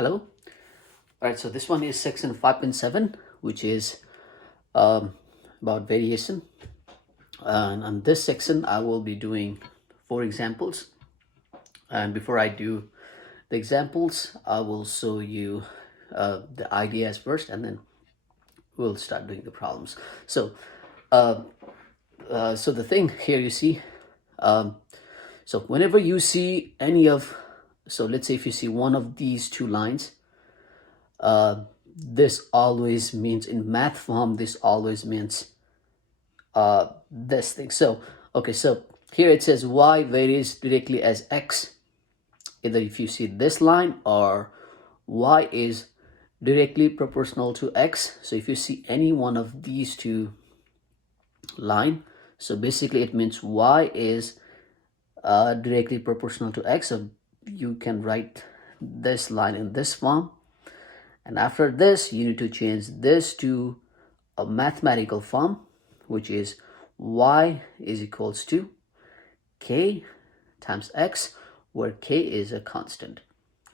Hello. All right, so this one is section 5.7, which is um, about variation. And on this section, I will be doing 4 examples. And before I do the examples, I will show you the ideas first, and then we'll start doing the problems. So, so the thing here you see, so whenever you see any of, so let's say if you see one of these two lines, this always means in math form, this always means this thing. So, okay, so here it says y varies directly as x. Either if you see this line or y is directly proportional to x. So if you see any one of these two line, so basically it means y is directly proportional to x. So you can write this line in this form. And after this, you need to change this to a mathematical form, which is y is equals to k times x, where k is a constant.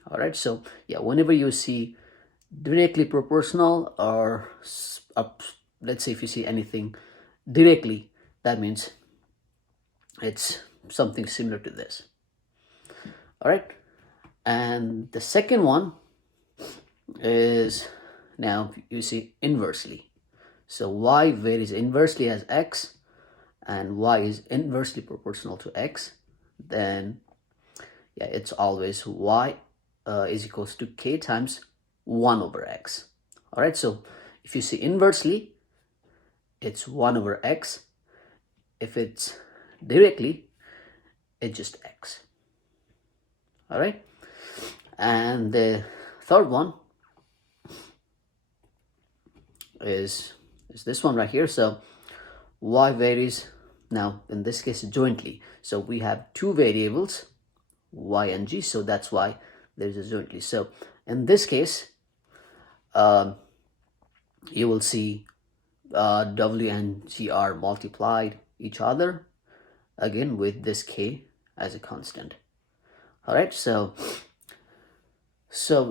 All right, so yeah, whenever you see directly proportional or let's say if you see anything directly, that means it's something similar to this. All right, and the second one is, now you see inversely. So y varies inversely as x, and y is inversely proportional to x, then yeah, it's always y is equals to k times 1 over x. All right, so if you see inversely, it's 1 over x. If it's directly, it's just x. All right, and the third one is this one right here. So y varies, now in this case jointly. So we have two variables, y and g, so that's why there's a jointly. So in this case, you will see w and g are multiplied each other, again with this k as a constant. All right, so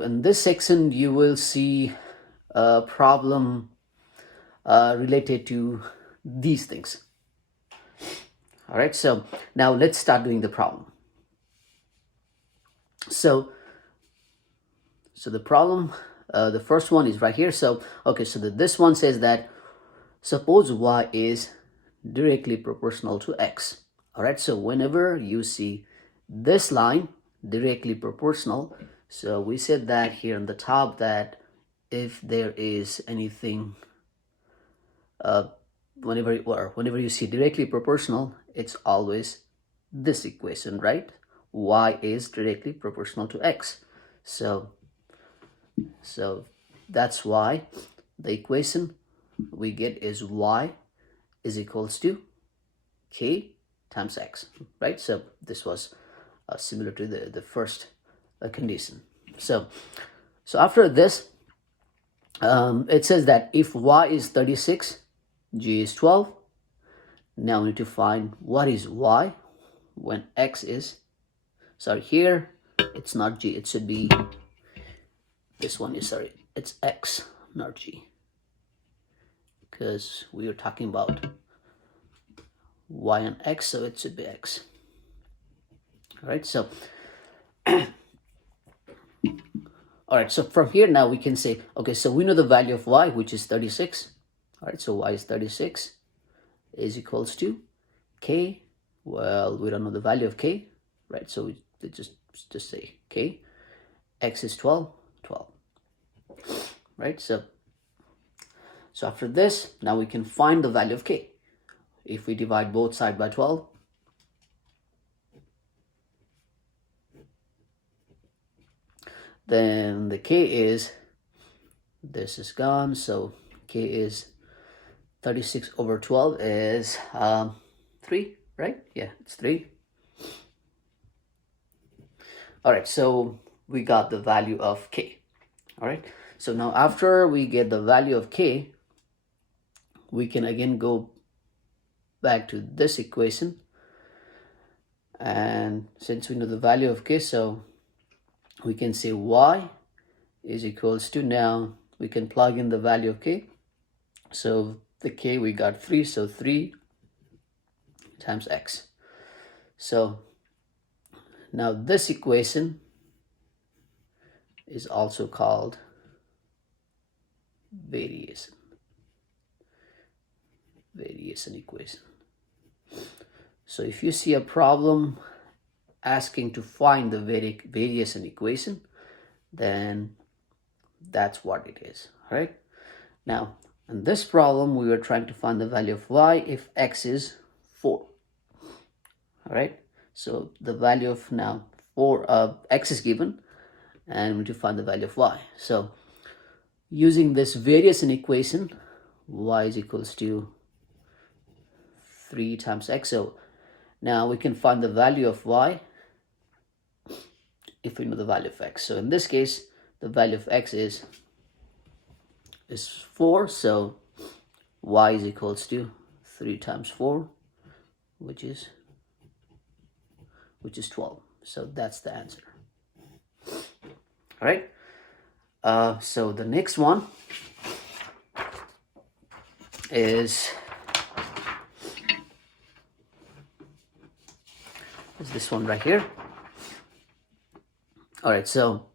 in this section you will see a problem related to these things. All right, so now let's start doing the problem. So the problem, the first one is right here. So okay, so this one says that suppose y is directly proportional to x. All right, so whenever you see this line directly proportional, so we said that here on the top that if there is anything, whenever you see directly proportional, it's always this equation, right? Y is directly proportional to x. So that's why the equation we get is y is equals to k times x, right? So this was similar to the first condition. So after this, it says that if y is 36, g is 12. Now we need to find what is y when x is, sorry, here it's not g, it should be this one is, sorry, it's x, not g, because we are talking about y and x, so it should be x. All right, so all right, so from here now we can say, okay, so we know the value of y, which is 36. All right, so y is 36 is equals to k. Well, we don't know the value of k, right? So we just say k. X is 12, right? So after this, now we can find the value of k. If we divide both sides by 12, then the k is, this is gone, so k is 36 over 12 is 3, right? Yeah, it's 3. All right, so we got the value of k. All right, so now after we get the value of k, we can again go back to this equation, and since we know the value of k, so we can say y is equals to, now we can plug in the value of k. So the k, we got 3, so 3 times x. So now this equation is also called variation equation. So if you see a problem asking to find the variation equation, then that's what it is, right? Now, in this problem, we were trying to find the value of y if x is 4, all right? So the value of now 4, x is given, and we need to find the value of y. So using this variation equation, y is equals to 3 times x. So now we can find the value of y if we know the value of x. So in this case, the value of x is 4. So y is equals to 3 times 4, which is 12. So that's the answer. All right. So the next one is this one right here. All right, so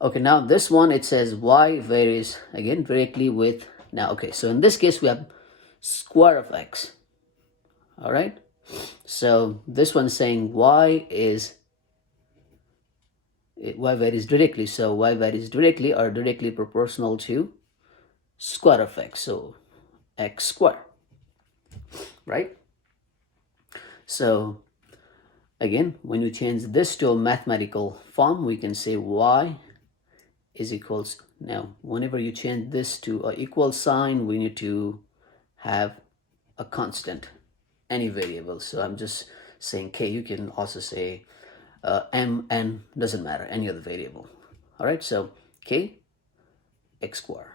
okay, now this one, it says y varies again directly with, now okay, so in this case we have square of x. All right, so this one's saying y varies directly, so y varies directly or directly proportional to square of x, so x squared, right? So again, when you change this to a mathematical form, we can say y is equals, now whenever you change this to an equal sign, we need to have a constant, any variable. So I'm just saying k. You can also say m, n, doesn't matter, any other variable. All right, so k x squared.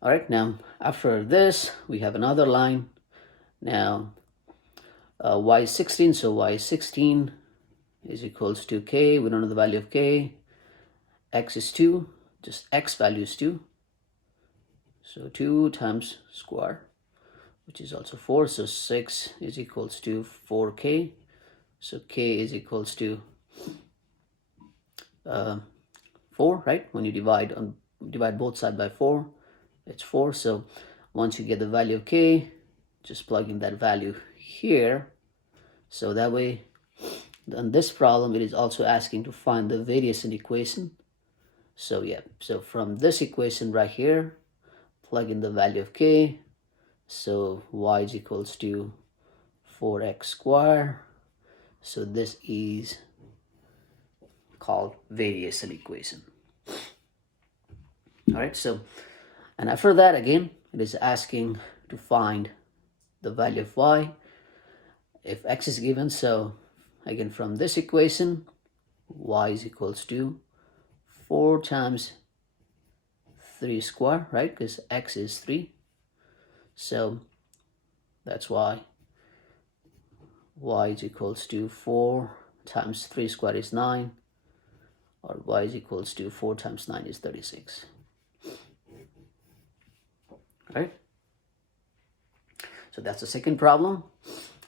All right, now after this we have another line. Now y is 16, so y is 16 is equals to k. We don't know the value of k. X is 2, just x value is 2. So 2 times square, which is also 4. So 6 is equals to 4k. So k is equals to 4, right? When you divide both sides by 4, it's 4. So once you get the value of k, just plug in that value here. So that way, in this problem, it is also asking to find the variation equation. So yeah, so from this equation right here, plug in the value of k. So y is equals to 4x squared. So this is called variation equation. All right, so, and after that, again, it is asking to find the value of y if x is given. So again, from this equation, y is equals to 4 times 3 square, right? Because x is 3. So that's why y is equals to 4 times 3 squared is 9, or y is equals to 4 times 9 is 36. Right? So that's the second problem.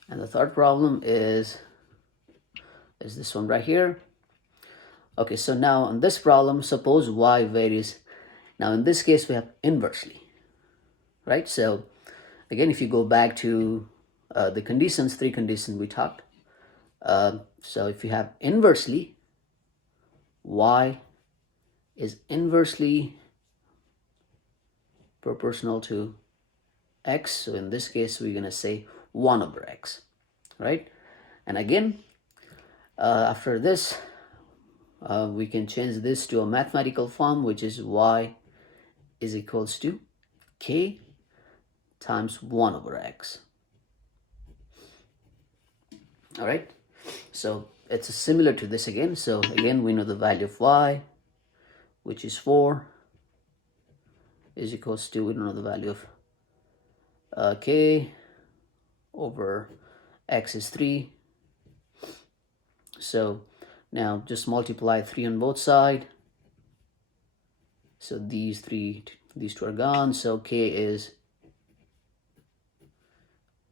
And the third problem is this one right here. Okay, so now in this problem, suppose y varies. Now in this case, we have inversely, right? So again, if you go back to the conditions, 3 conditions we talked. So if you have inversely, y is inversely proportional to x. So in this case, we're going to say 1 over x, right? And again, after this, we can change this to a mathematical form, which is y is equals to k times 1 over x. All right, so it's similar to this again. So again, we know the value of y, which is 4, is equals to, we don't know the value of k over x is 3. So Now just multiply 3 on both sides. So these two are gone. So k is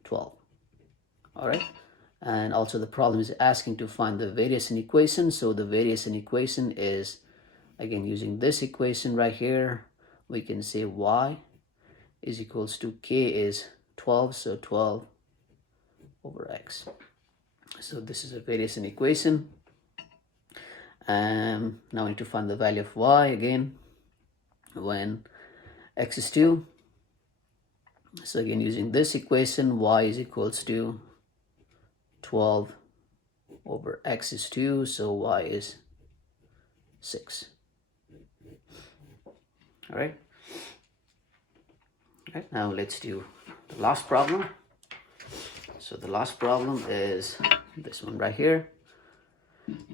12. All right. And also the problem is asking to find the variance in equation. So the variance in equation is, again, using this equation right here, we can say y is equals to k is 12. So 12 over x. So this is a variance in equation. Now I need to find the value of y again when x is 2. So again, using this equation, y is equals to 12 over x is 2, so y is 6. All right. Now let's do the last problem. So the last problem is this one right here.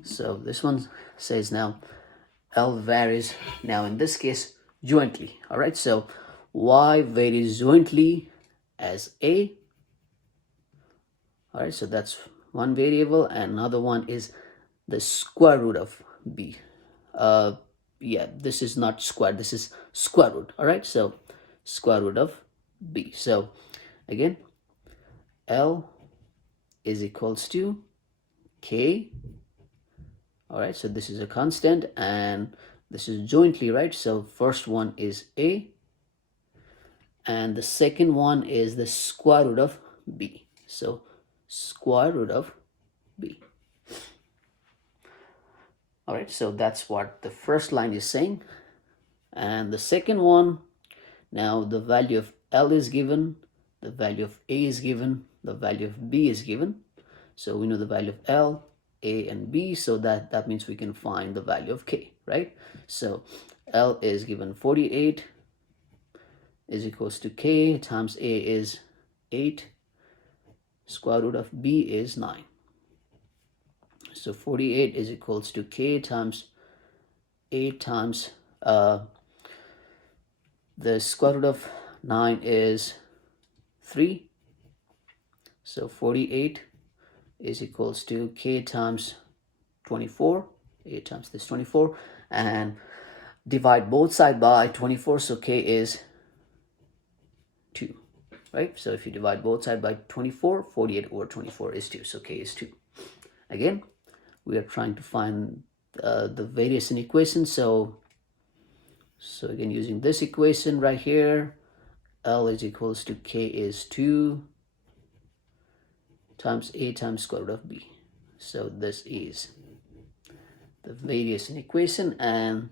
So this one says now L varies, now in this case, jointly. All right, so y varies jointly as a. All right, so that's one variable, and another one is the square root of b. Yeah, this is not square, this is square root. All right, so square root of b. So again, L is equals to k. All right, so this is a constant and this is jointly, right? So first one is a and the second one is the square root of b. So square root of b. All right, so that's what the first line is saying. And the second one, now the value of L is given, the value of A is given, the value of B is given. So we know the value of L, A, and B, so that means we can find the value of K, right? So L is given 48 is equals to K times A is 8, square root of B is 9. So 48 is equals to K times 8 times the square root of 9 is 3. So 48 is equals to K times 24. 8 times this 24. And divide both sides by 24. So K is 2. Right? So if you divide both sides by 24, 48 over 24 is 2. So K is 2. Again, we are trying to find the variance in equation. So again, using this equation right here, L is equals to K is 2 times A times square root of B. So this is the variance in equation, and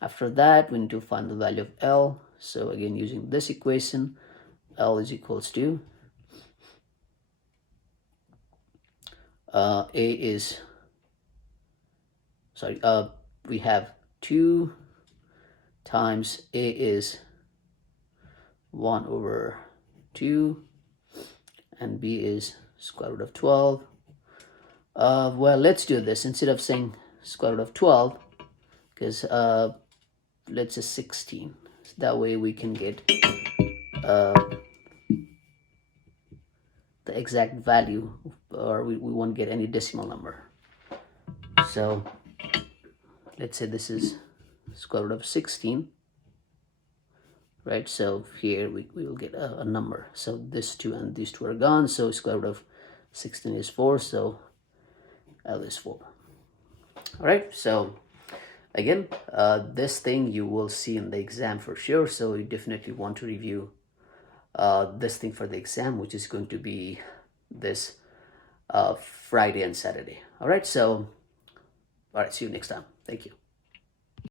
after that we need to find the value of L. So again, using this equation, L is equals to we have 2 times A is 1 over 2 and B is square root of 12. Well, let's do this instead of saying square root of 12, because let's say 16. So that way we can get the exact value, or we won't get any decimal number. So let's say this is square root of 16, right? So here we will get a number. So this 2 and these 2 are gone, so square root of 16 is 4, so L is 4. All right, so again, this thing you will see in the exam for sure, so you definitely want to review this thing for the exam, which is going to be this Friday and Saturday. All right, so all right, see you next time. Thank you.